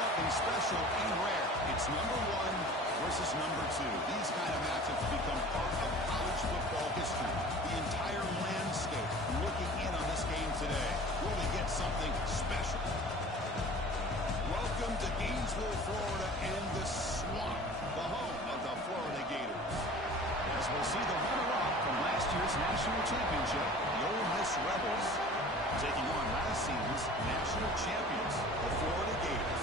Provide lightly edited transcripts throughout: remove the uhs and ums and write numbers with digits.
something special and rare. It's number 1 versus number 2. These kind of matchups become part of college football history. The entire landscape looking in on this game today. Will they get something special? Welcome to Gainesville, Florida, and the Swamp, the home of the Florida Gators. As we'll see the runner-up from last year's national championship, the Ole Miss Rebels, taking on last season's national champions, the Florida Gators.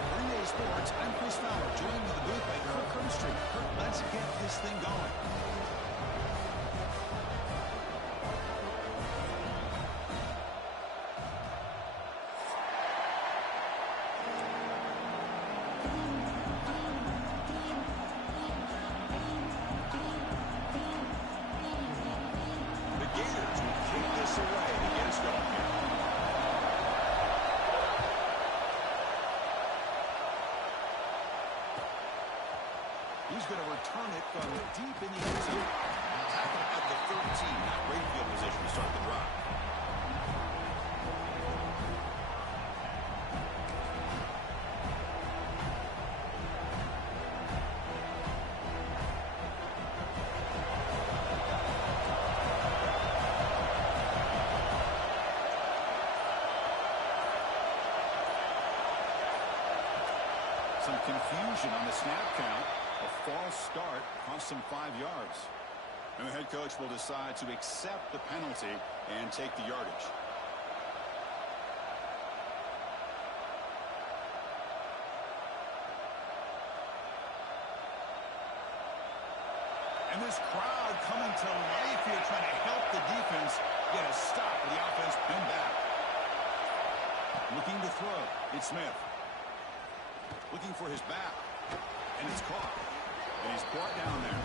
For EA Sports, I'm Chris Fowler, joined in the booth by Kirk Herbstreit. Kirk, let's get this thing going. He's going to return it from deep in the end zone. Tackle at the 13. Not great field position to start the drive. Some confusion on the snap count. A false start cost him 5 yards. And the head coach will decide to accept the penalty and take the yardage. And this crowd coming to life here, trying to help the defense get a stop. The offense pinned back. Looking to throw. It's Smith. Looking for his back. And it's caught. And he's brought down there.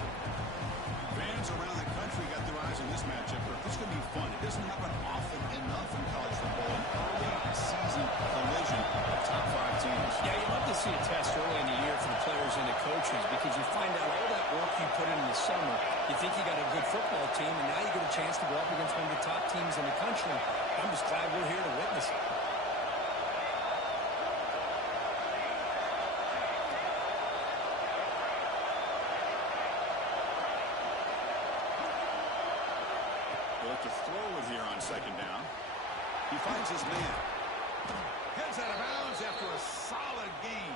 Fans around the country got their eyes on this matchup, but this is going to be fun. It doesn't happen often enough in college football. An early season collision of top 5 teams. Yeah, you love to see a test early in the year for the players and the coaches because you find out all that work you put in the summer. You think you got a good football team, and now you get a chance to go up against one of the top teams in the country. I'm just glad we're here to witness it. To throw it here on second down. He finds his man. Heads out of bounds after a solid gain.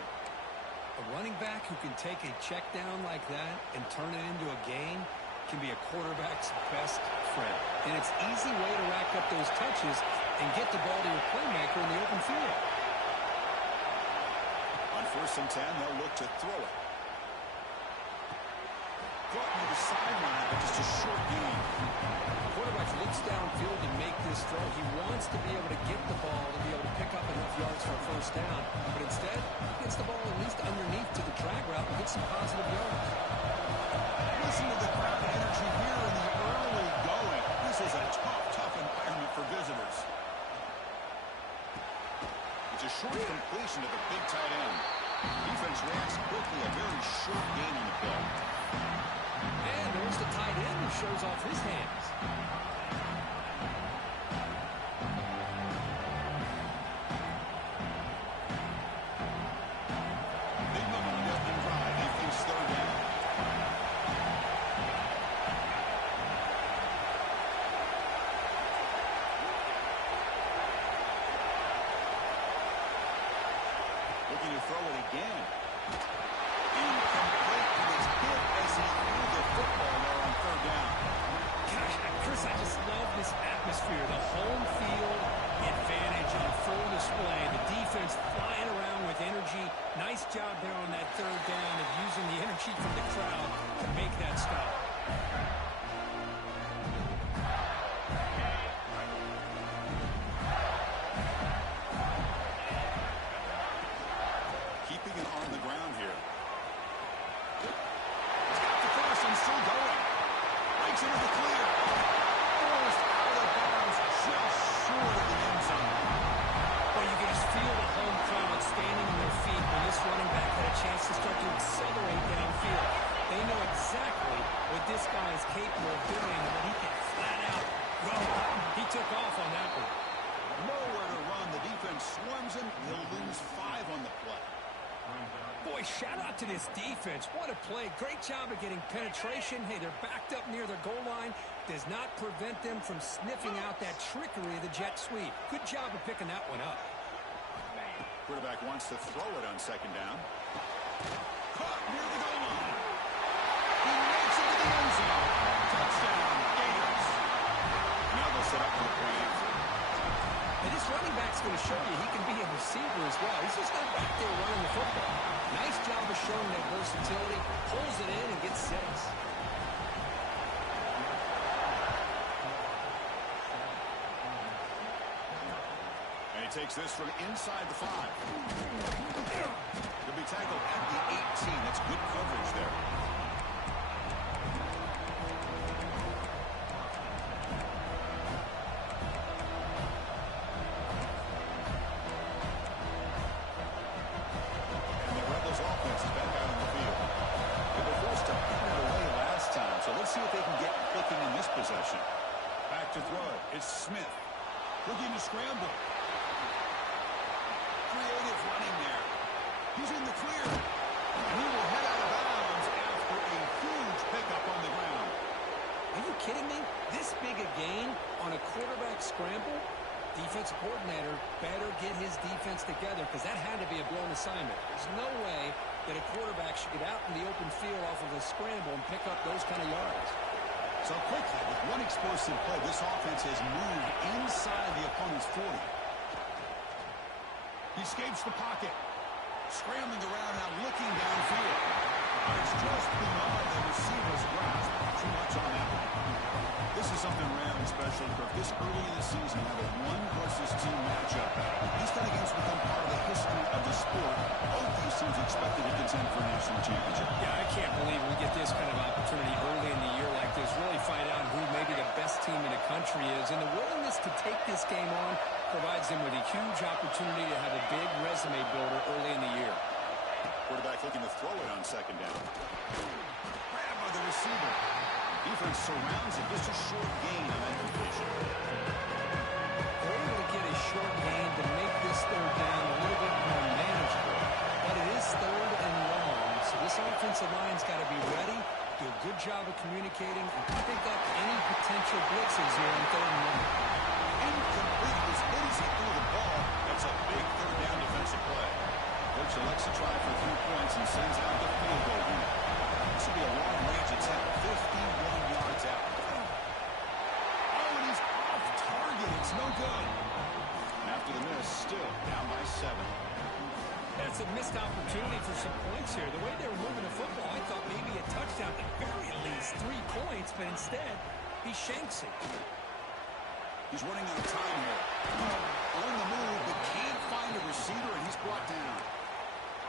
A running back who can take a check down like that and turn it into a gain can be a quarterback's best friend. And it's an easy way to rack up those touches and get the ball to your playmaker in the open field. On 1st and 10, they'll look to throw it. Caught near the sideline, but just a short gain. Quarterback looks downfield to make this throw. He wants to be able to get the ball to be able to pick up enough yards for a 1st down. But instead, he gets the ball at least underneath to the drag route and gets some positive yards. Listen to the crowd energy here in the early going. This is a tough environment for visitors. It's a short completion to the big tight end. Defense reacts quickly. A very short gain on the play. And there's the tight end who shows off his hands. Big moment on the opening drive. He thinks 3rd down. Looking to throw it again. Incomplete, and it's hit as he threw the football there on 3rd down. Gosh, Chris, I just love this atmosphere. The home field advantage on full display. The defense flying around with energy. Nice job there on that 3rd down of using the energy from the crowd to make that stop. Keeping it on the ground here. He's got the cross and still going. Breaks into the clear. Forced out of bounds just short of the end zone. Well, you can just feel the home crowd standing on their feet when this running back had a chance to start to accelerate downfield. They know exactly what this guy is capable of doing and that he can flat out go. He took off on that one. Nowhere to run. The defense swarms him. He'll lose 5 on the play. Boy, shout out to this defense. What a play. Great job of getting penetration. Hey, they're backed up near their goal line. Does not prevent them from sniffing out that trickery of the jet sweep. Good job of picking that one up. Quarterback wants to throw it on second down. Caught near the goal line. He makes it to the end zone. Touchdown, Gators. Now they'll set up for the play action. And this running back's going to show you he can be a receiver as well. He's just not back there running the football. Nice job of showing that versatility. Pulls it in and gets 6. And he takes this from inside the 5. He'll be tackled at the 18. That's good coverage there. Back to throw. It's Smith. Looking to scramble. Creative running there. He's in the clear. And he will head out of bounds after a huge pickup on the ground. Are you kidding me? This big a gain on a quarterback scramble? Defensive coordinator better get his defense together because that had to be a blown assignment. There's no way that a quarterback should get out in the open field off of a scramble and pick up those kind of yards. So quickly, with one explosive play, this offense has moved inside the opponent's 40. He escapes the pocket. Scrambling around now, looking downfield. It's just beyond the receiver's grasp. Too much on that one. This is something rare and special, Kirk. This early in the season, have a 1-versus-2 matchup. He's done against become part of the history of the sport. Both these teams expected to contend for a national championship. Yeah, I can't believe we get this kind of opportunity early in the year like this. Really find out who maybe the best team in the country is. And the willingness to take this game on provides them with a huge opportunity to have a big resume builder early in the year. Quarterback looking to throw it on second down. Grab by the receiver. Defense surrounds it. Just a short gain on that completion. They're able to get a short gain to make this third down a little bit more manageable. But it is third and long. So this offensive line's got to be ready, do a good job of communicating, and pick up any potential blitzes here on third and long. Incomplete as good as he threw the ball. That's a big third down defensive play. Coach elects to try for 3 points and sends out the field goal unit. This will be a long-range attack, 51 yards out. Oh, and he's off target. It's no good. After the miss, still down by 7. That's a missed opportunity for some points here. The way they were moving the football, I thought maybe a touchdown, at the very least 3 points, but instead, he shanks it. He's running out of time here. On the move, but can't find a receiver, and he's brought down.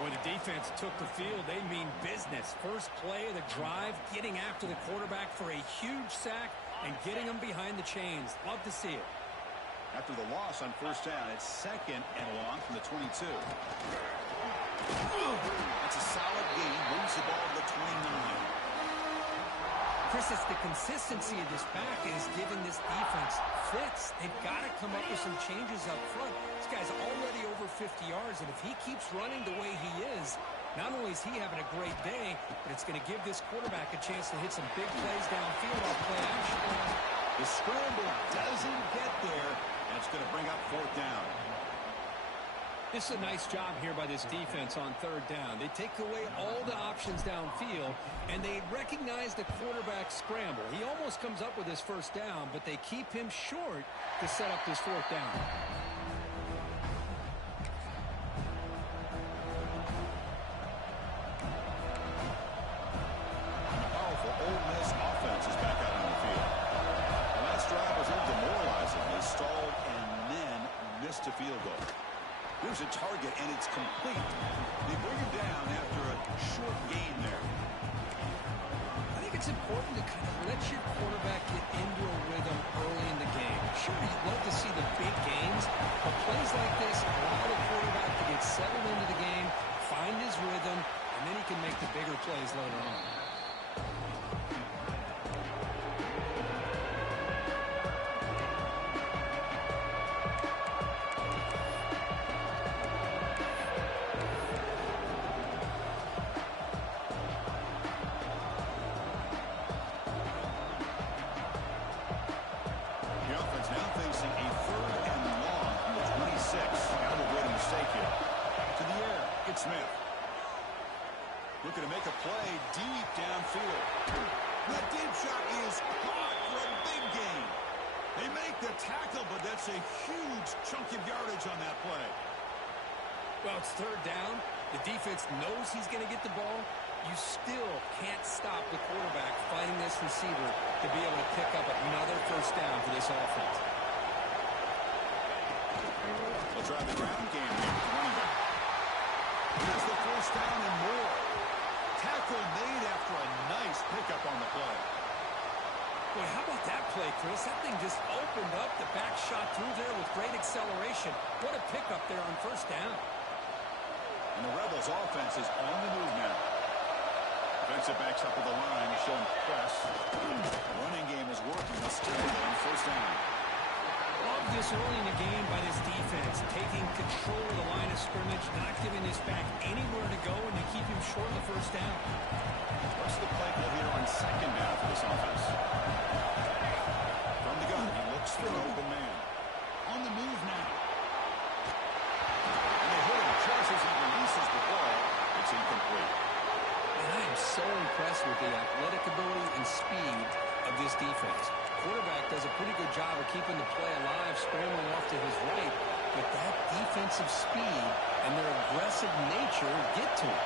Boy, the defense took the field. They mean business. First play of the drive, getting after the quarterback for a huge sack and getting him behind the chains. Love to see it. After the loss on first down, it's second and long from the 22. That's a solid gain. Moves the ball to the 29. Chris, it's the consistency of this back is giving this defense fits. They've got to come up with some changes up front. This guy's already over 50 yards, and if he keeps running the way he is, not only is he having a great day, but it's going to give this quarterback a chance to hit some big plays downfield off play action. The scramble doesn't get there, and it's going to bring up fourth down. This is a nice job here by this defense on third down. They take away all the options downfield, and they recognize the quarterback scramble. He almost comes up with his first down, but they keep him short to set up this fourth down. A powerful Ole Miss offense is back out on the field. The last drive was a little demoralizing. They stalled and then missed a field goal. Here's a target, and it's complete. They bring him down after a short gain there. I think it's important to kind of let your quarterback get into a rhythm early in the game. Sure, you'd love to see the big games, but plays like this allow the quarterback to get settled into the game, find his rhythm, and then he can make the bigger plays later on. Smith. Looking to make a play deep downfield. That deep shot is caught for a big gain. They make the tackle, but that's a huge chunk of yardage on that play. Well, it's third down. The defense knows he's going to get the ball. You still can't stop the quarterback fighting this receiver to be able to pick up another first down for this offense. They'll try the ground game here with the running back. Here's the first down and more. Tackle made after a nice pickup on the play. Boy, how about that play, Chris? That thing just opened up. The back shot through there with great acceleration. What a pickup there on first down. And the Rebels offense is on the move now. Defensive backs up at the line, showing press. The running game is working. They'll still on first down. Love this early in the game by this defense, taking control of the line of scrimmage, not giving this back anywhere to go, and to keep him short of the first down. What's the play call here on second down for this offense? From the gun, he looks for an open man. On the move now. And they hit him just as he releases the ball. It's incomplete. And I am so impressed with the athletic ability and speed of this defense. Quarterback does a pretty good job of keeping the play alive, scrambling off to his right, but that defensive speed and their aggressive nature get to him.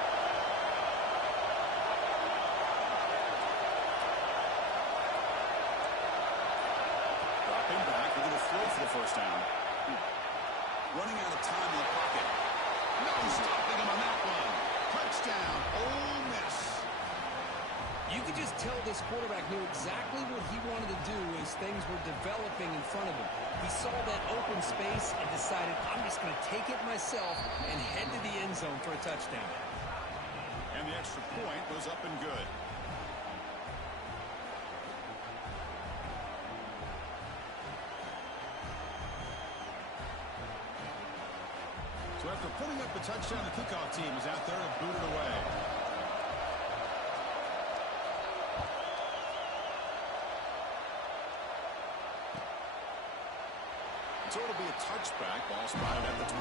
Dropping back, they're going to throw for the first down. Running out of time in the pocket. No stopping him on that one. Touchdown, Ole Miss. You could just tell this quarterback knew exactly what he wanted to do as things were developing in front of him. He saw that open space and decided, I'm just going to take it myself and head to the end zone for a touchdown. And the extra point was up and good. So after putting up the touchdown, the kickoff team is out there to boot it away. So it'll be a touchback. Ball spotted at the 25.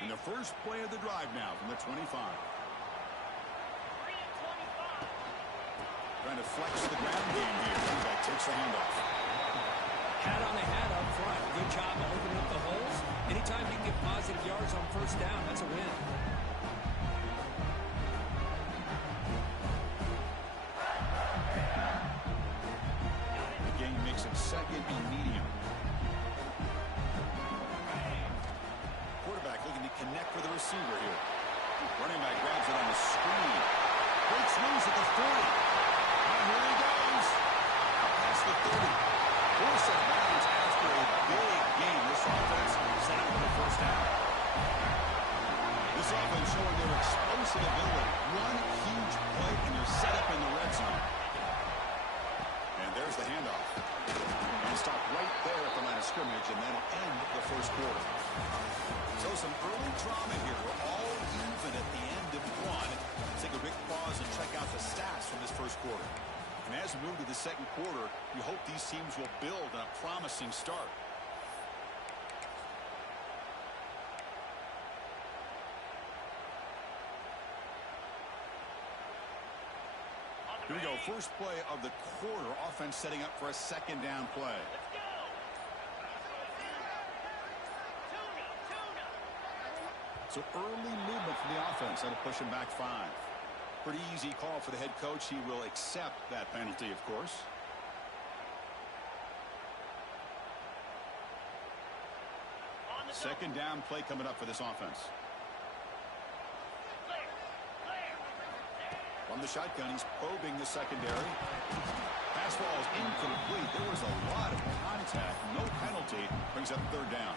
And the first play of the drive now from the 25. Trying to flex the ground game here. Quarterback takes the handoff. Hat on the hat up front. Good job of opening up the holes. Anytime you can get positive yards on first down, that's a win. The game makes it second and medium. Quarterback looking to connect with the receiver here. Running back grabs it on the screen. Breaks loose at the 40. And here he goes. Past the 30. Force out of bounds after a big game. This offense set up for the first down. This offense showing their explosive ability. One huge play and you're set up in the red zone. And there's the handoff. And stop right there at the line of scrimmage, and that'll end the first quarter. So some early drama here. We're all even at the end of one. Let's take a big pause and check out the stats from this first quarter. And as we move to the second quarter, you hope these teams will build on a promising start. Here we go. First play of the quarter. Offense setting up for a second down play. So early movement from the offense. That'll push him back 5. Pretty easy call for the head coach. He will accept that penalty, of course. Second down play coming up for this offense. From the shotgun, he's probing the secondary. Pass ball is incomplete. There was a lot of contact. No penalty. Brings up third down.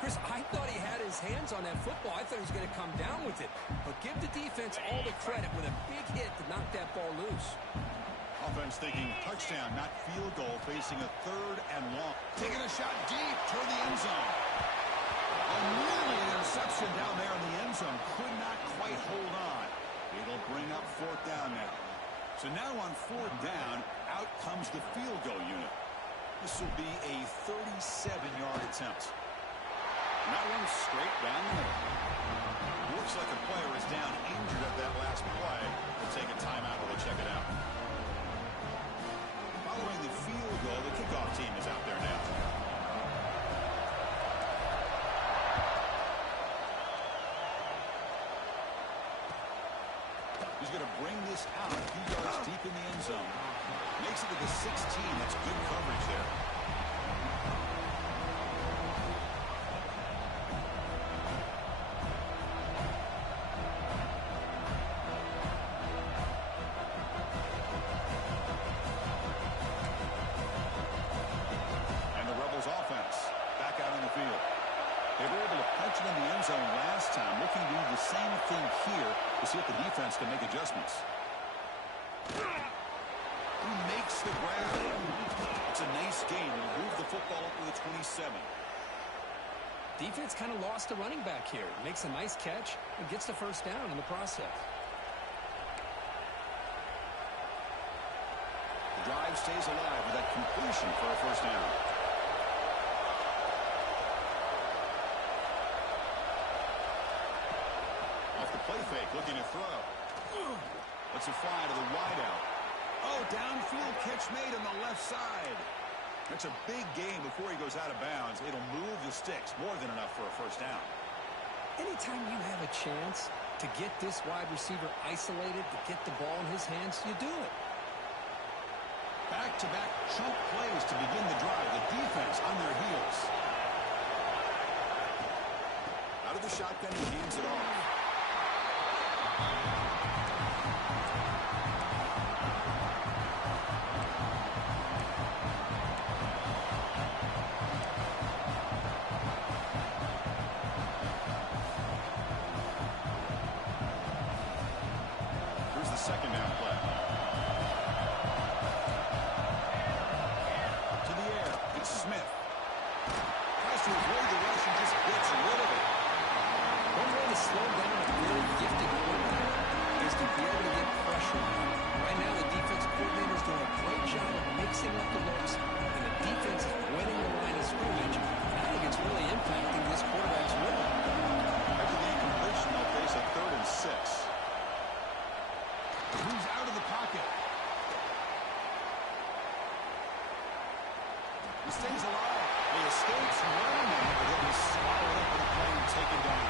Chris, I thought he had his hands on that football. I thought he was going to come down with it. But give the defense all the credit with a big hit to knock that ball loose. Offense thinking touchdown, not field goal, facing a third and long. Taking a shot deep toward the end zone. A nearly interception down there in the end zone. Could not quite hold on. He comes the field goal unit. This will be a 37-yard attempt. And that one's straight down the middle. Looks like a player is down injured at that last play. They'll take a timeout while they check it out. Following the field goal, the kickoff team is out there now. He's going to bring this out a few yards deep in the end zone. Makes it to the 16. That's good coverage there. And the Rebels offense back out in the field. They were able to punch it in the end zone last time. Looking to do the same thing here to see if the defense can make adjustments. He makes the grab. It's a nice game. He'll move the football up to the 27. Defense kind of lost a running back here. Makes a nice catch and gets the first down in the process. The drive stays alive with that completion for a first down. Off the play fake, looking to throw. Let's it fly to the wideout. Oh, downfield catch made on the left side. That's a big gain before he goes out of bounds. It'll move the sticks, more than enough for a first down. Anytime you have a chance to get this wide receiver isolated, to get the ball in his hands, you do it. Back-to-back chunk plays to begin the drive. The defense on their heels. Out of the shotgun, he hands it off. Second down play. To the air. It's Smith. Tries to avoid the rush and just gets rid of it. One way to slow down a very gifted quarterback is to be able to get pressure. Right now, the defense coordinator is doing a great job of mixing up the looks, and the defense is winning the line of scrimmage. And I think it's really impacting this quarterback's rhythm. After the incompletion, they'll face a 3rd and 6. Moves out of the pocket. He stays alive. He escapes running, but he'll be swallowed up in the play and taken down.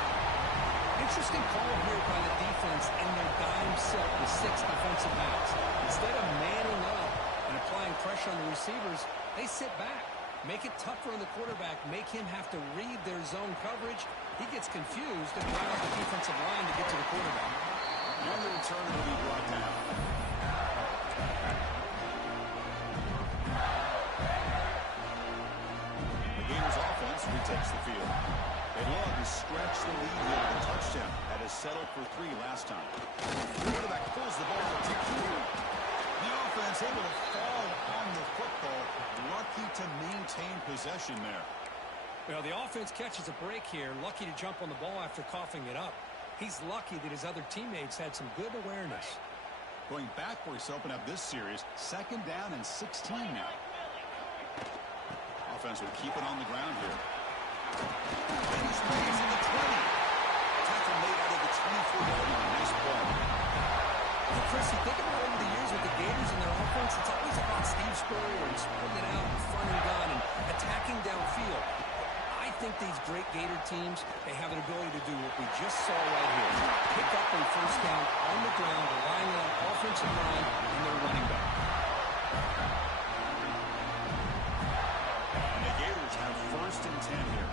Interesting call here by the defense in their dime set with 6 defensive backs. Instead of manning up and applying pressure on the receivers, they sit back, make it tougher on the quarterback, make him have to read their zone coverage. He gets confused and run out the defensive line to get to the quarterback. And the return will be brought down. The Gators offense retakes the field. They love to stretch the lead here with a touchdown. That is settled for 3 last time. The quarterback pulls the ball for 2. The offense able to fall on the football. Lucky to maintain possession there. Well, the offense catches a break here. Lucky to jump on the ball after coughing it up. He's lucky that his other teammates had some good awareness. Going backwards to open up this series, 2nd down and 16 now. Offense will keep it on the ground here. He's raising the 20. Tackle made out of the 24-yard line. Nice play. Well, Chris, you think about over the years with the Gators and their offense, it's always about Steve Spurrier and splitting it out and front and gun and attacking downfield. I think these great Gator teams, they have an ability to do what we just saw right here. Pick up a first down on the ground, relying on offensive line and their running back. And the Gators have 1st and 10 here.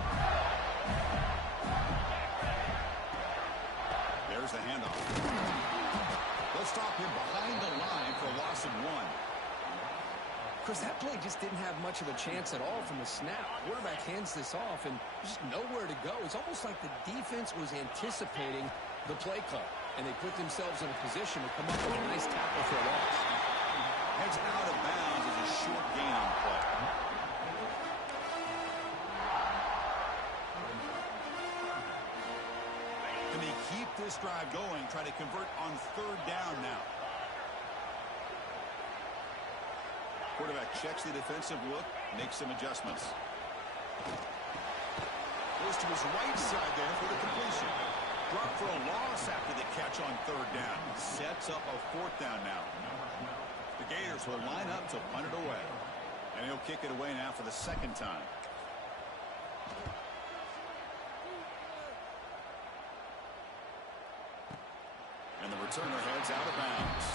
There's the handoff. They'll stop him behind the line for a loss of 1. Chris, that play just didn't have much of a chance at all from the snap. Quarterback hands this off, and there's just nowhere to go. It's almost like the defense was anticipating the play call, and they put themselves in a position to come up with a nice tackle for a loss. Heads out of bounds as a short gain on play. Can they keep this drive going, try to convert on 3rd down now? Quarterback checks the defensive look, makes some adjustments. Goes to his right side there for the completion. Drop for a loss after the catch on third down. Sets up a fourth down now. The Gators will line up to punt it away. And he'll kick it away now for the second time. And the returner heads out of bounds.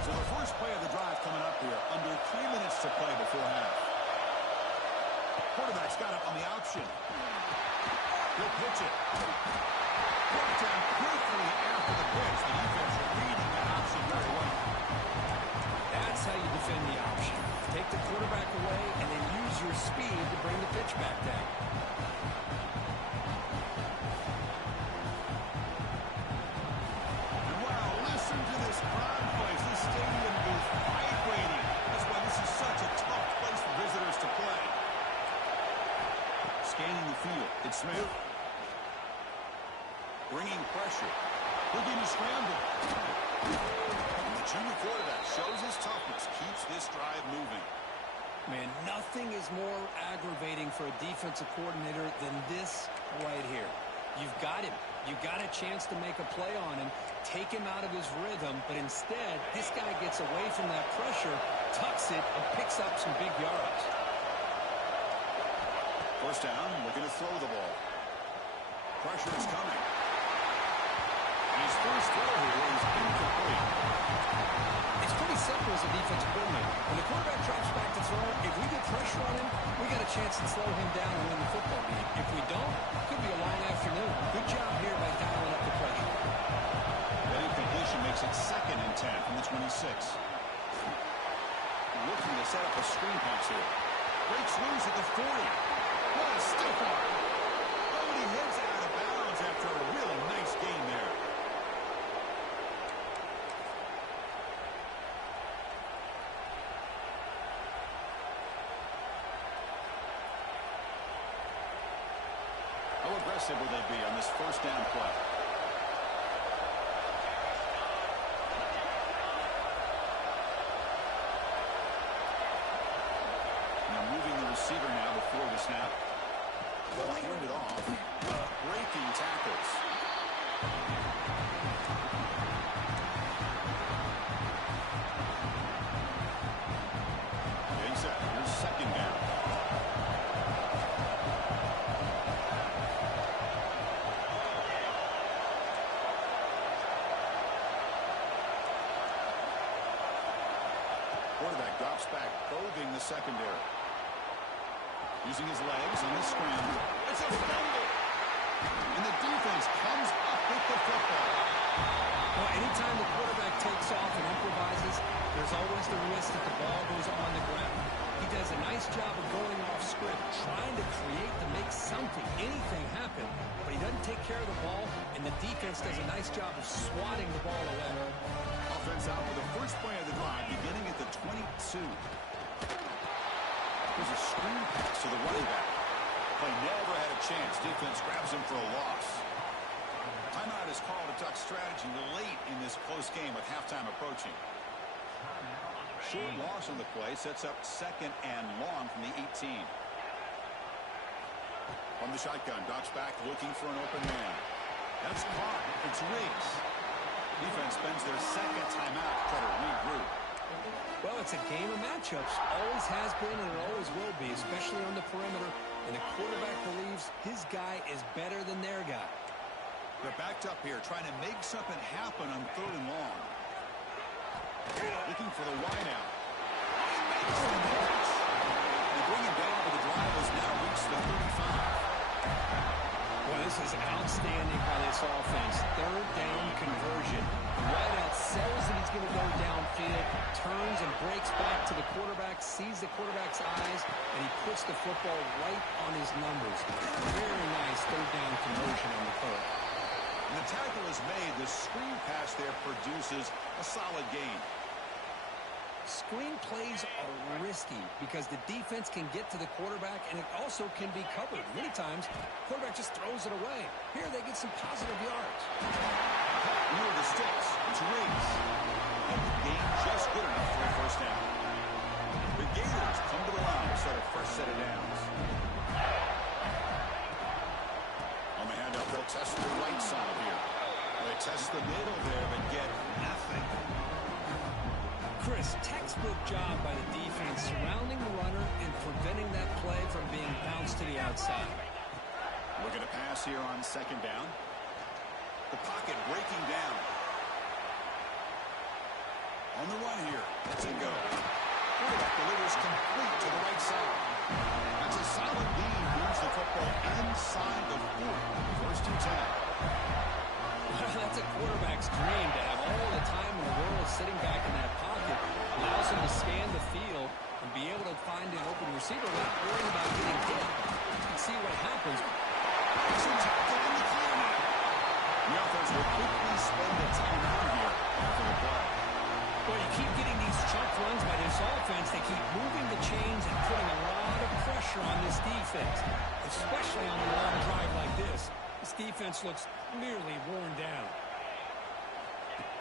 So the first play of the drive coming up here. Under 3 minutes to play before half. Quarterback's got it on the option. He'll pitch it. Brought down quickly after the pitch. The defense reading that option very well. That's how you defend the option. Take the quarterback away and then use your speed to bring the pitch back down. And wow, listen to this crowd noise. This stadium is vibrating. That's why this is such a tough place for visitors to play. Scanning the field. It's Smith. Bringing pressure. Looking to scramble. And the junior quarterback shows his toughness. Keeps this drive moving. Man, nothing is more aggravating for a defensive coordinator than this right here. You've got him. You've got a chance to make a play on him, take him out of his rhythm, but instead, this guy gets away from that pressure, tucks it, and picks up some big yards. First down, looking to throw the ball. Pressure is coming. His first throw here is incomplete. It's pretty simple as a defensive coordinator. When the quarterback drops back to throw, if we get pressure on him, we got a chance to slow him down and win the football game. If we don't, it could be a long afternoon. Good job here by dialing up the pressure. That incompletion makes it 2nd and 10 from the 26. Looking to set up a screen pass here. Breaks loose at the 40. What a stiff arm. Oh, and he heads out of bounds after a really nice game there. How aggressive will they be on this first down play? Now moving the receiver now before the snap. They'll hand it off. Breaking tackles. Getting set. Here's 2nd down. Quarterback drops back, probing the secondary. Using his legs on the scramble. It's a fumble. And the defense comes up with the football. Well, anytime the quarterback takes off and improvises, there's always the risk that the ball goes on the ground. He does a nice job of going off script, trying to create to make something, anything happen, but he doesn't take care of the ball, and the defense does a nice job of swatting the ball away. Offense out for the first play of the drive, beginning at the 22. There's a screen pass to the running back. Play never had a chance. Defense grabs him for a loss. Timeout is called to talk strategy late in this close game with halftime approaching. Short loss on the play sets up 2nd and long from the 18. From the shotgun, drops back looking for an open man. That's caught. It's Riggs. Defense spends their 2nd timeout to try to regroup. Well, it's a game of matchups. Always has been and it always will be, especially on the perimeter. And the quarterback believes his guy is better than their guy. They're backed up here, trying to make something happen on 3rd and long. Looking for the wide out. He makes the catch. They bring him down, but the drive has now reached the 35. Well, this is outstanding by this offense. 3rd down conversion. The wideout sells that he's going to go downfield, turns and breaks back to the quarterback, sees the quarterback's eyes, and he puts the football right on his numbers. Very nice 3rd down conversion on the curve. And the tackle is made. The screen pass there produces a solid gain. Screen plays are risky because the defense can get to the quarterback, and it also can be covered. Many times, the quarterback just throws it away. Here, they get some positive yards. Near the sticks. It's Riggs. And the game just good enough for a first down. The Gators come to the line to start a first set of downs. On the handoff, they'll test the right side here. They test the middle there, but get nothing. Chris, textbook job by the defense surrounding the runner and preventing that play from being bounced to the outside. Looking to pass here on second down. The pocket breaking down. On the run here. Let's it go. Quarterback delivers complete to the right side. That's a solid lead. Moves the football inside the 40. First and 10. That's a quarterback's dream to have all the time in the world sitting back in that pocket. Allows him to scan the field and be able to find an open receiver without worrying about getting hit. You can see what happens. The offense will quickly spend the timeout here after the play. Well, you keep getting these chunk runs by this offense. They keep moving the chains and putting a lot of pressure on this defense, especially on the long drive like this. This defense looks nearly worn down.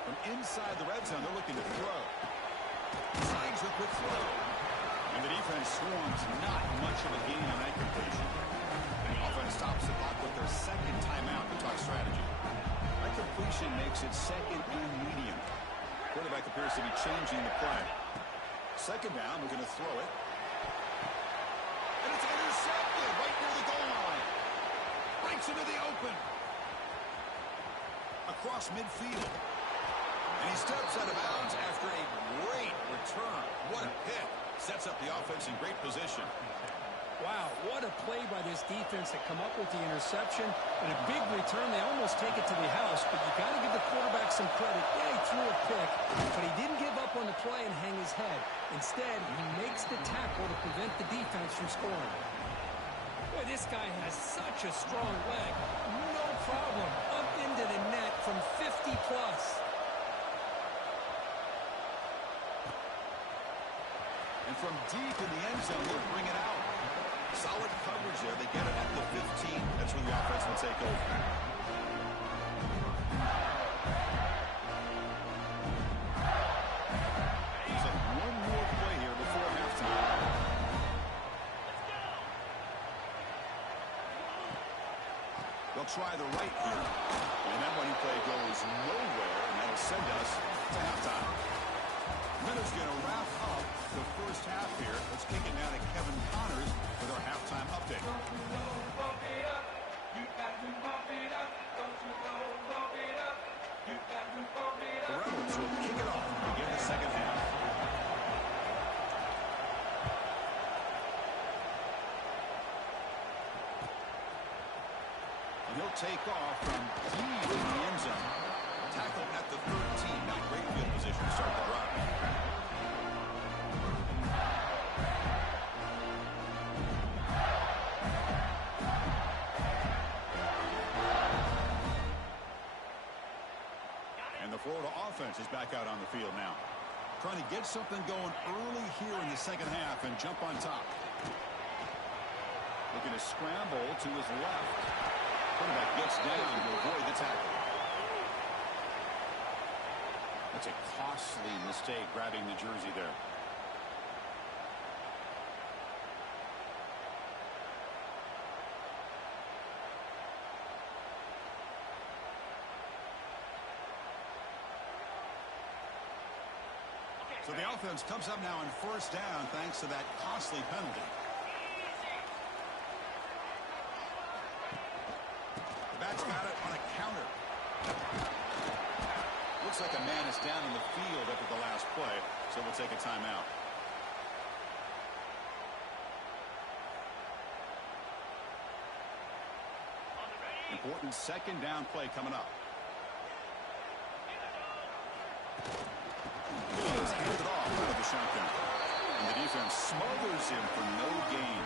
From inside the red zone, they're looking to throw. Signs the quick throw. And the defense swarms not much of a gain on that completion. The offense stops the clock with their second timeout to talk strategy. That completion makes it second and medium. Quarterback appears to be changing the play. Second down, we're going to throw it. And it's intercepted right near the goal line. Breaks into the open. Across midfield. And he steps out of bounds after a great return. What a pick. Sets up the offense in great position. Wow, what a play by this defense to come up with the interception. And a big return. They almost take it to the house, but you got to give the quarterback some credit. Yeah, he threw a pick, but he didn't give up on the play and hang his head. Instead, he makes the tackle to prevent the defense from scoring. Boy, this guy has such a strong leg. No problem. Up into the net from 50 plus. And from deep in the end zone, they'll bring it out. Solid coverage there. They get it at the 15. That's when the offense will take over. So one more play here before halftime. They'll try the right here. And that running play goes nowhere, and that'll send us to halftime. Minutes going to wrap up the first half here. Let's kick it now to Kevin Connors with our halftime update. The Rebels will kick it off to begin the second half. And he'll take off from deep in the end zone. Tackle at the 13. Not great field position to start the drive. And the Florida offense is back out on the field now. Trying to get something going early here in the second half and jump on top. Looking to scramble to his left. Quarterback gets down to avoid the tackle. That's a costly mistake grabbing the jersey there. So the offense comes up now in first down thanks to that costly penalty. The back's got it on a counter. Looks like a man is down in the field after the last play, so we'll take a timeout. Important second down play coming up. He's handed off out of the shotgun. And the defense smothers him for no gain.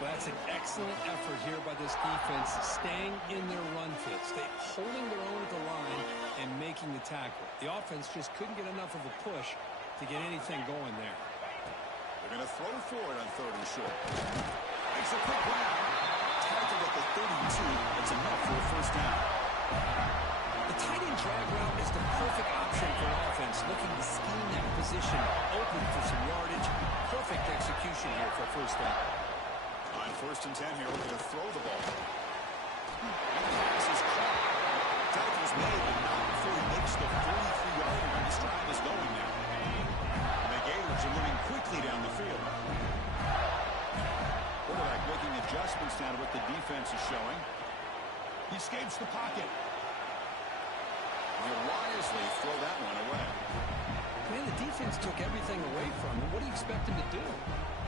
Well, that's an excellent effort here by this defense, staying in their run fits. They holding their own at the line and making the tackle. The offense just couldn't get enough of a push to get anything going there. They're going to throw for it on 3rd and short. Makes a quick grab. Tackled at the 32. That's enough for a first down. The tight end drag route is the perfect option for an offense looking to scheme that position open for some yardage. Perfect execution here for first down. On 1st and 10 here, we're going to throw the ball. And the pass is caught. Tackle's made, but not before he makes the 43-yard line. This drive is going now. And the Gators are moving quickly down the field. Quarterback making adjustments down to what the defense is showing. He escapes the pocket. He'll wisely throw that one away. Man, the defense took everything away from him. What do you expect him to do?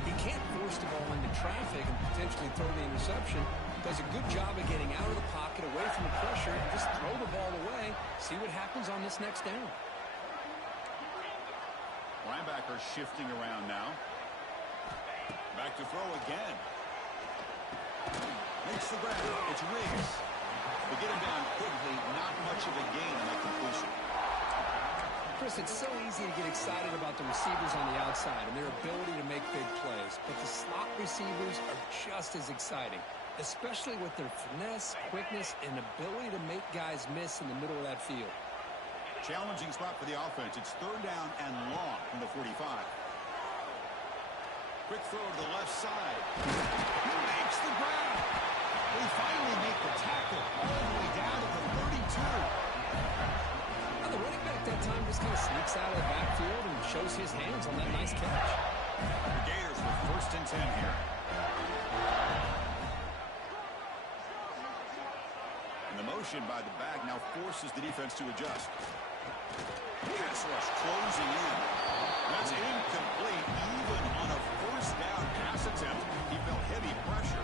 He can't force the ball into traffic and potentially throw the interception. Does a good job of getting out of the pocket, away from the pressure, and just throw the ball away. See what happens on this next down. Linebacker shifting around now. Back to throw again. Makes the grab. It's Riggs. They get him down quickly. Not much of a gain on that completion. Chris, it's so easy to get excited about the receivers on the outside and their ability to make big plays. But the slot receivers are just as exciting, especially with their finesse, quickness, and ability to make guys miss in the middle of that field. Challenging spot for the offense. It's 3rd down and long from the 45. Quick throw to the left side. He makes the grab. They finally make the tackle all the way down to the 32. The running back that time just kind of sneaks out of the backfield and shows his hands on that nice catch. The Gators with 1st and 10 here. And the motion by the back now forces the defense to adjust. Pass rush closing in. That's incomplete. Even on a 1st down pass attempt, he felt heavy pressure.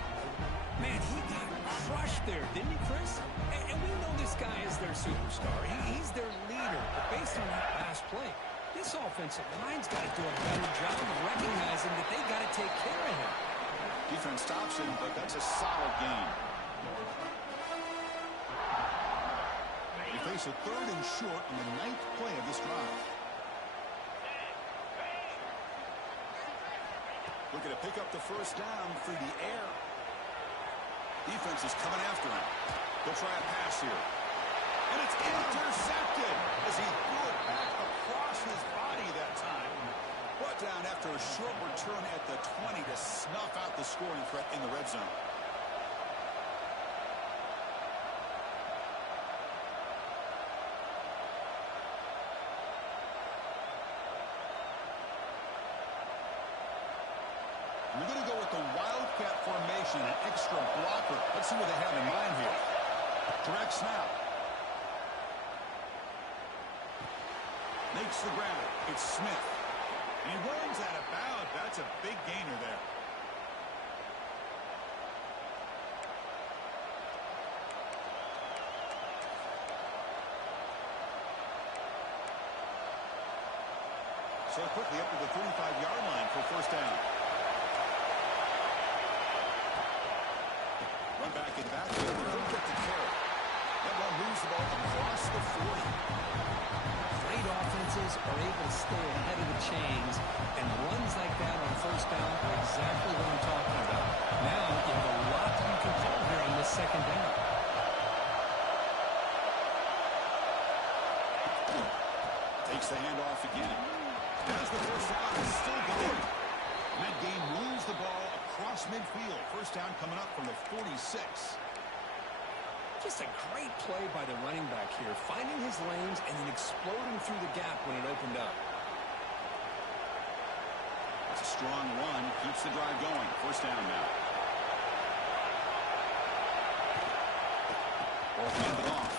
Man, he got crushed there, didn't he, Chris? And we know this guy is their superstar. He's their leader. But based on that last play, this offensive line's got to do a better job of recognizing that they got to take care of him. Defense stops him, but that's a solid game. They face a 3rd and short on the 9th play of this drive. Looking to pick up the first down through the air. Defense is coming after him. They'll try a pass here. And it's intercepted as he threw it back across his body that time. Brought down after a short return at the 20 to snuff out the scoring threat in the red zone. We're going to go with the Wildcat formation, an extra blocker. Let's see what they have in mind here. Direct snap. Makes the grab. It's Smith. And he runs out of bounds. That's a big gainer there. So quickly up to the 35-yard line for first down. Run back in back. They don't get the carry. That one moves the ball across the 40. Great offenses are able to stay ahead of the chains, and runs like that on first down are exactly what I'm talking about. Now you have a lot that you can call here on this second down. Takes the handoff again. As the first down is still going. And that game moves the ball across midfield. First down coming up from the 46. Just a great play by the running back here, finding his lanes and then exploding through the gap when it opened up. It's a strong run. Keeps the drive going. First down now. Ball handed off.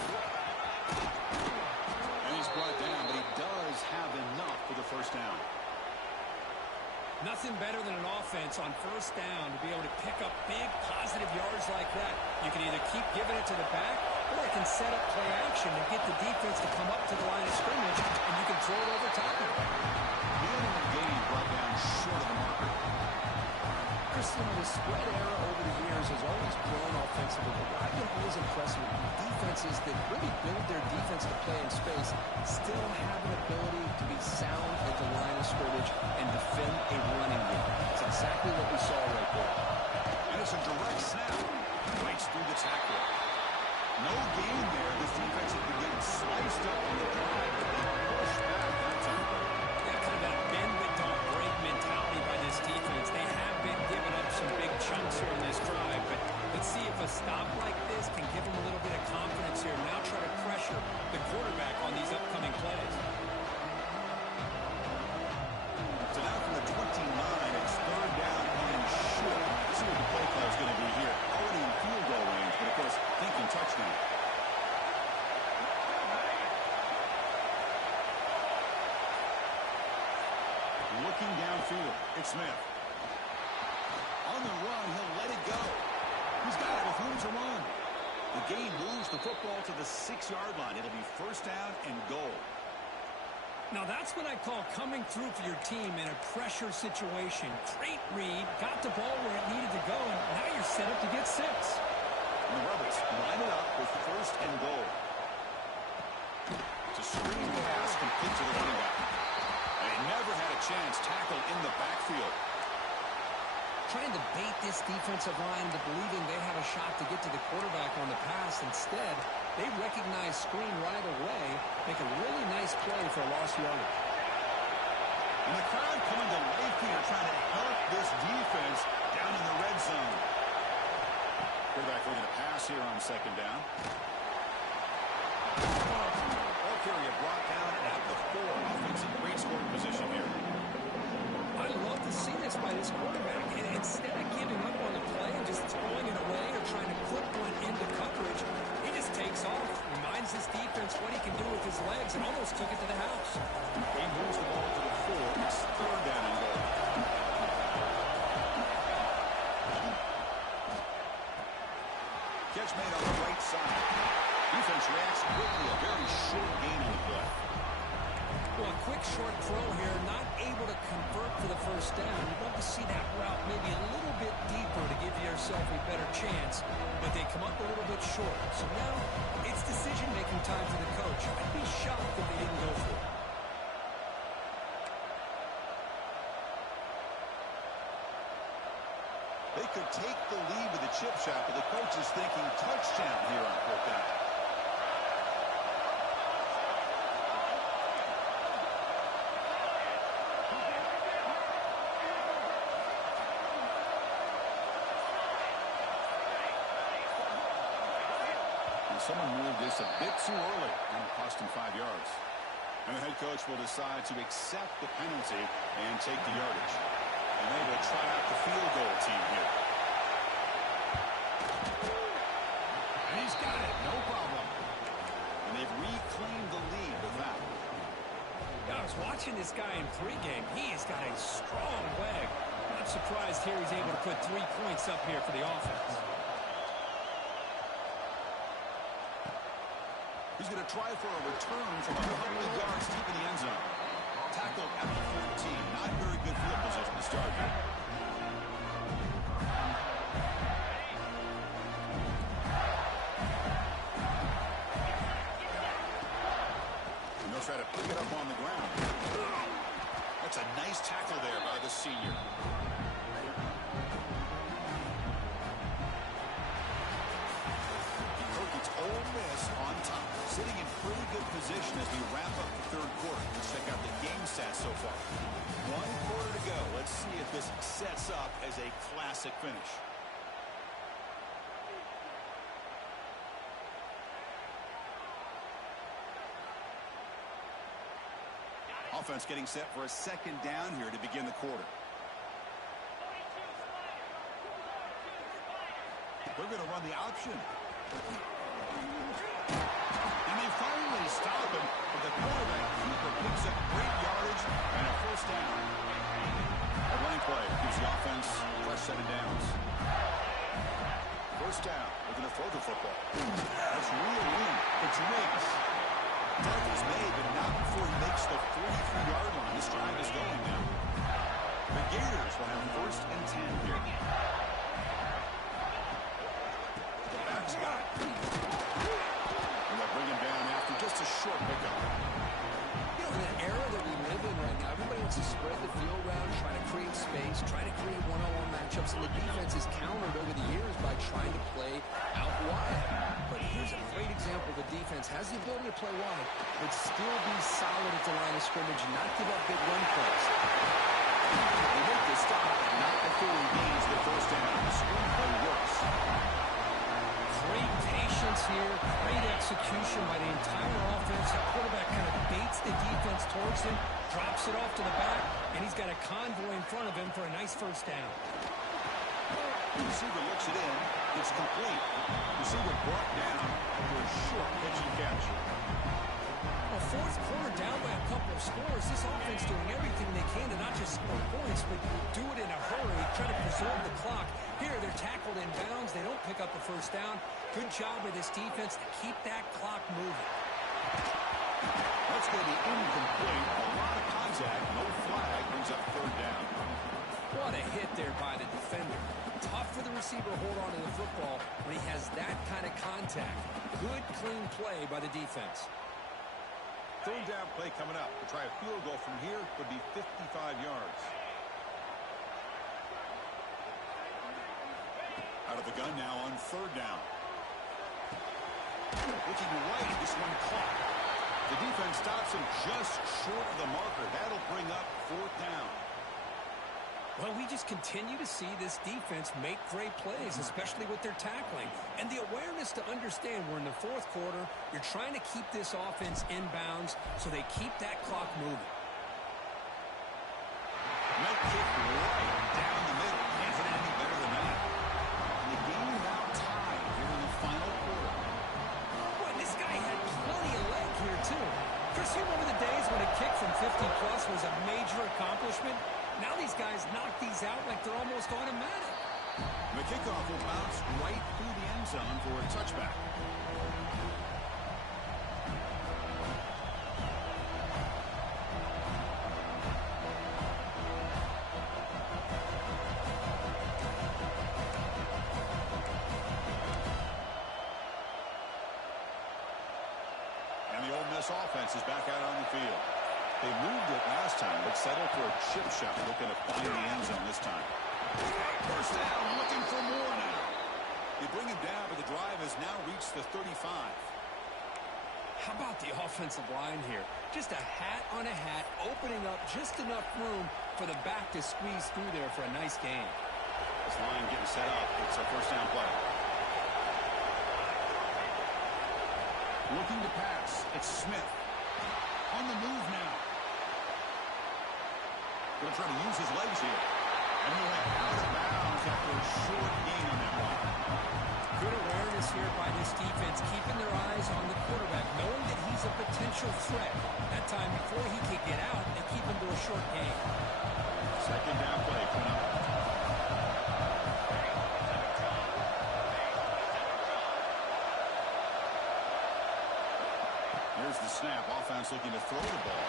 And he's brought down, but he does have enough for the first down. Nothing better than an offense on first down to be able to pick up big positive yards like that. You can either keep giving it to the back, or it can set up play action and get the defense to come up to the line of scrimmage, and you can throw it over top of it. Minimal gain brought down short of the marker. Kristen, the spread era over the years has always grown offensively, but what I've been always impressed with defenses that really build their defense to play in space still have an ability to be sound at the line of scrimmage and defend a running game. That's exactly what we saw right there. And it's a direct snap. Breaks through the tackle. No gain there. This defense has been getting sliced up in the drive. Pushed back that time. Yeah, kind of that bend but don't break mentality by this defense. They have been giving up some big chunks here in this drive, but let's see if a stop like this can give them a little bit of confidence here. Now try to pressure the quarterback on these upcoming plays. So now from the 29, it's third down and short. Let's see what the play call is going to be here. Already in field goal range, but of course, thinking touchdown. Looking downfield, it's Smith. On the run, he'll let it go. He's got it with room to run. The gain moves the football to the 6-yard line. It'll be first down and goal. Now that's what I call coming through for your team in a pressure situation. Great read, got the ball where it needed to go, and now you're set up to get 6. And the Rebels line it up with first and goal. It's a screen pass complete to the running back. And he never had a chance tackled in the backfield. Trying to bait this defensive line into believing they have a shot to get to the quarterback on the pass. Instead, they recognize screen right away, make a really nice play for a lost yardage. And the crowd coming to life here, trying to help this defense down in the red zone. Quarterback looking to pass here on second down. Ball carrier brought down at the 4. Offense in great scoring position here. I love to see this by this quarterback. And instead of giving up on the play and just throwing it away or trying to put one into coverage, he just takes off, reminds his defense what he can do with his legs, and almost took it to the house. He moves the ball to the 4. It's third down and goal. Catch made on the right side. Defense reacts quickly. A very short gain on the play. Well, a quick short throw here, not able to convert for the first down. You'd love to see that route maybe a little bit deeper to give yourself a better chance, but they come up a little bit short. So now it's decision-making time for the coach. I'd be shocked if they didn't go for it. They could take the lead with the chip shot, but the coach is thinking touchdown here on fourth down. Someone moved this a bit too early and cost him 5 yards. And the head coach will decide to accept the penalty and take the yardage. And they will try out the field goal team here. And he's got it, no problem. And they've reclaimed the lead with that. I was watching this guy in pregame. He's got a strong leg. Not surprised here he's able to put 3 points up here for the offense. He's going to try for a return from a couple of yards deep in the end zone. Tackled at the 14. Not very good field position to start here. And they'll try to pick it up on the ground. That's a nice tackle there by the senior. It's Ole Miss on top, sitting in pretty good position as we wrap up the third quarter. Let's check out the game stats so far. 1 quarter to go. Let's see if this sets up as a classic finish. Offense getting set for a second down here to begin the quarter. They're going to run the option. And they finally stop him, but the quarterback keeper picks up great yardage and a first down. A running play gives the offense a fresh set of downs. First down, looking to throw the football. That's real in. It's Riggs. Target's made, but not before he makes the 43-yard line. This drive is going now. The Gators will have 1st and 10 here. That's got it. And they'll bring him down after just a short pickup. You know, in an era that we live in right now, everybody wants to spread the field around, try to create space, try to create one-on-one matchups, and the defense is countered over the years by trying to play out wide. But here's a great example. The defense has the ability to play wide, but still be solid at the line of scrimmage and not give up big run plays. They make the stop, not before he gains the 1st down. The screenplay works. Great patience here, great execution by the entire offense. The quarterback kind of baits the defense towards him, drops it off to the back, and he's got a convoy in front of him for a nice 1st down. The receiver looks it in. It's complete. Receiver brought down for a short pitch and catch. Well, 4th quarter down by a couple of scores. This offense doing everything they can to not just score points, but do it in a hurry, try to preserve the clock. Here, they're tackled in bounds. They don't pick up the 1st down. Good job by this defense to keep that clock moving. That's going to be incomplete. A lot of contact. No flag. Brings up 3rd down. What a hit there by the defender. Tough for the receiver to hold on to the football when he has that kind of contact. Good, clean play by the defense. 3rd down play coming up. To try a field goal from here would be 55 yards. Out of the gun now on 3rd down. Looking right, this one caught. The defense stops him just short of the marker. That'll bring up 4th down. Well, we just continue to see this defense make great plays, especially with their tackling. And the awareness to understand we're in the 4th quarter, you're trying to keep this offense in bounds so they keep that clock moving. Net kick right down the middle. Can't hit any better than that. And the game now tied here in the final quarter. Boy, this guy had plenty of leg here, too. Chris, you remember the days when a kick from 50-plus was a major accomplishment? Now these guys knock these out like they're almost automatic. The kickoff will bounce right through the end zone for a touchback. And the Ole Miss offense is back out on the field. They moved it last time, but settled for a chip shot, looking to find the end zone this time. 1st down, looking for more now. They bring him down, but the drive has now reached the 35. How about the offensive line here? Just a hat on a hat, opening up just enough room for the back to squeeze through there for a nice gain. This line getting set up. It's a 1st down play. Looking to pass. It's Smith. On the move now. Going to try to use his legs here. And he went out of bounds after a short gain on that one. Good awareness here by this defense, keeping their eyes on the quarterback, knowing that he's a potential threat. That time, before he could get out, they keep him to a short gain. 2nd down play coming up. Here's the snap. Offense looking to throw the ball.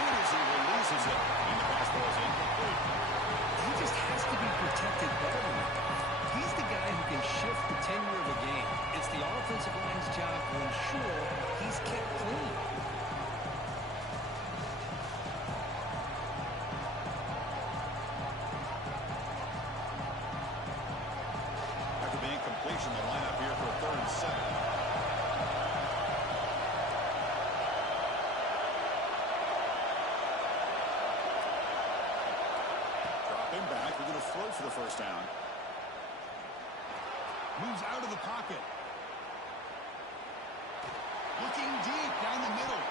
Who does he releases it? And the pass ball is incomplete. He just has to be protected better than that. He's the guy who can shift the tenure of a game. It's the offensive line's job to ensure he's kept clean. After the incompletion, the lineup here for a 3rd and 7. Back. We're going to throw for the 1st down. Moves out of the pocket. Looking deep down the middle.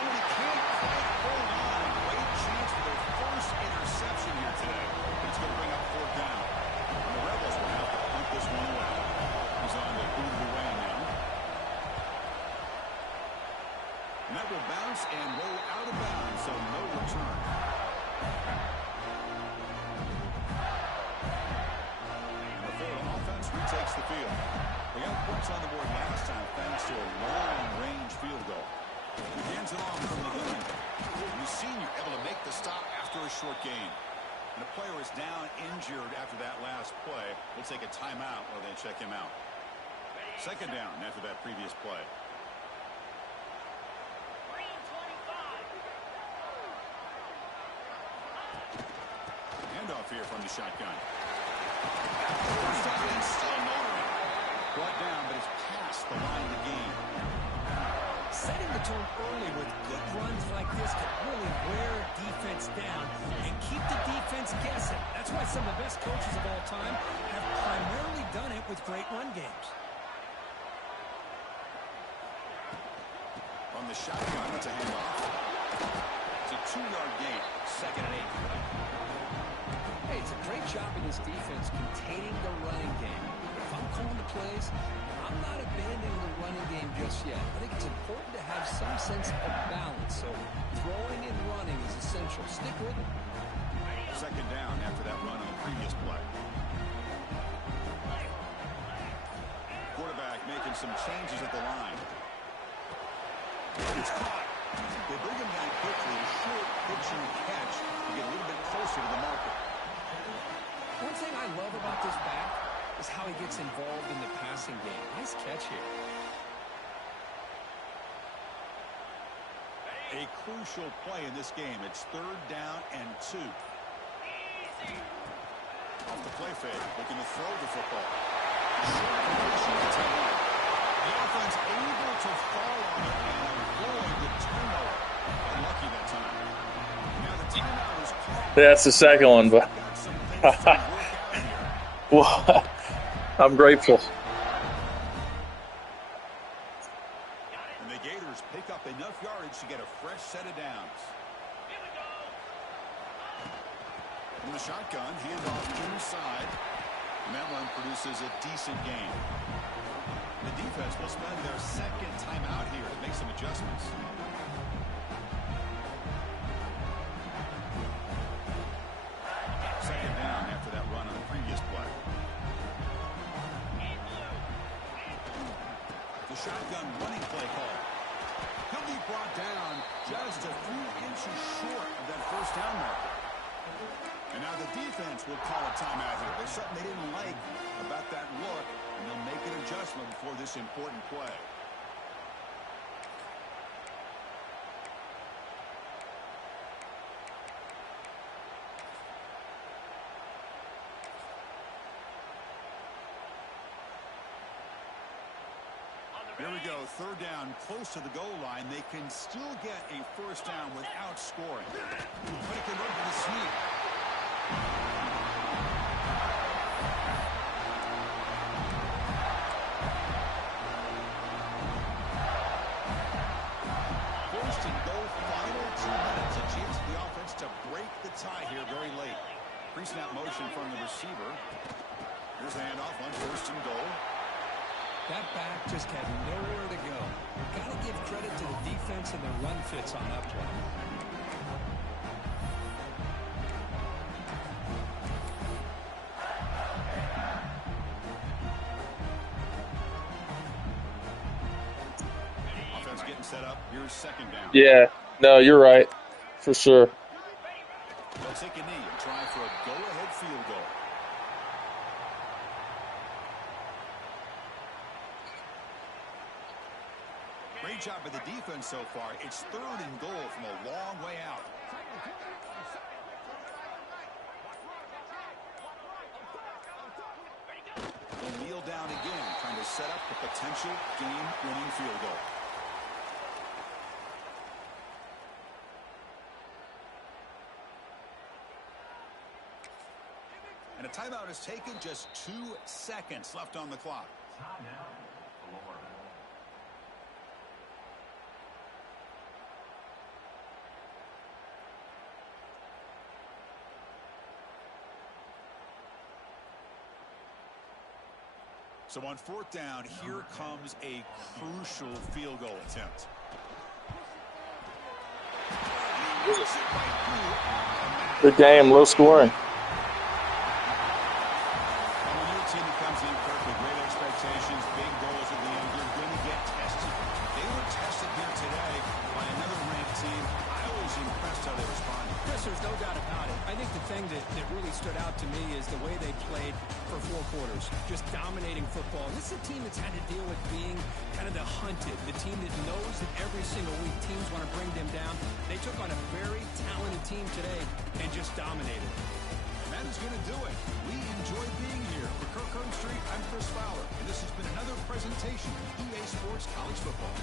Oh, and he can't quite hold on. Great chance for their 1st interception here today. It's going to bring up 4th down. And the Rebels will have to punt this one away. He's on the boot of the rain now. And that will bounce and roll out of bounds, so no return. Retakes the field. They got points on the board last time thanks to a long-range field goal. He hands it off from the gun. The senior able to make the stop after after a short gain. And the player is down injured after that last play. We'll take a timeout while they check him out. Second down after that previous play. Handoff here from the shotgun. First down and still motoring. Brought down, but it's past the line of the game. Setting the tone early with good runs like this can really wear defense down and keep the defense guessing. That's why some of the best coaches of all time have primarily done it with great run games. On the shotgun, it's a handoff. It's a 2-yard gain. Second and 8. Hey, it's a great job of this defense containing the running game. If I'm calling the plays, I'm not abandoning the running game just yet. I think it's important to have some sense of balance. So throwing and running is essential. Stick with it. Second down after that run on the previous play. Quarterback making some changes at the line. It's caught. They bring him down quickly. A short pitch and catch to get a little bit closer to the marker. One thing I love about this back is how he gets involved in the passing game. Nice catch here. A crucial play in this game. It's third down and 2. Off the play fake, looking to throw the football. Short completion to Taylor. The offense able to fall on it and avoid the turnover. Unlucky that time. Now the timeout is called. That's the second one, but well, I'm grateful. And the Gators pick up enough yardage to get a fresh set of downs. From the shotgun, handoff inside. And that one produces a decent gain. The defense will spend their second timeout here to make some adjustments. Second down after that run on the previous play. The shotgun running play call. He'll be brought down just a few inches short of that first down marker. And now the defense will call a timeout here. There's something they didn't like about that look, and they'll make an adjustment before this important play. Here we go, third down, close to the goal line. They can still get a first down without scoring. But it can run to the sneak. First and goal, final 2 minutes. A chance for the offense to break the tie here very late. Pre-snap motion from the receiver. Here's the handoff on first and goal. That back just had nowhere to go. Got to give credit to the defense and the run fits on that play. Offense getting set up. Here's second down. Yeah, no, you're right, for sure. They'll take a knee and try for a go-ahead field goal. Great job by the defense so far. It's third and goal from a long way out. They'll kneel down again, trying to set up the potential game-winning field goal. And a timeout is taken, just 2 seconds left on the clock. So on fourth down, here comes a crucial field goal attempt. Good game, low scoring. When you're a team that comes in with great expectations, big goals at the end, you're going to get tested. They were tested here today by another ranked team. I was impressed how they responded. Chris, there's no doubt about it. thing that really stood out to me is the way they played for 4 quarters, just dominating football. This is a team that's had to deal with being kind of the hunted, the team that knows that every single week teams want to bring them down. They took on a very talented team today and just dominated. And that is going to do it. We enjoy being here. For Kirk Street, I'm Chris Fowler, and this has been another presentation of EA Sports College Football.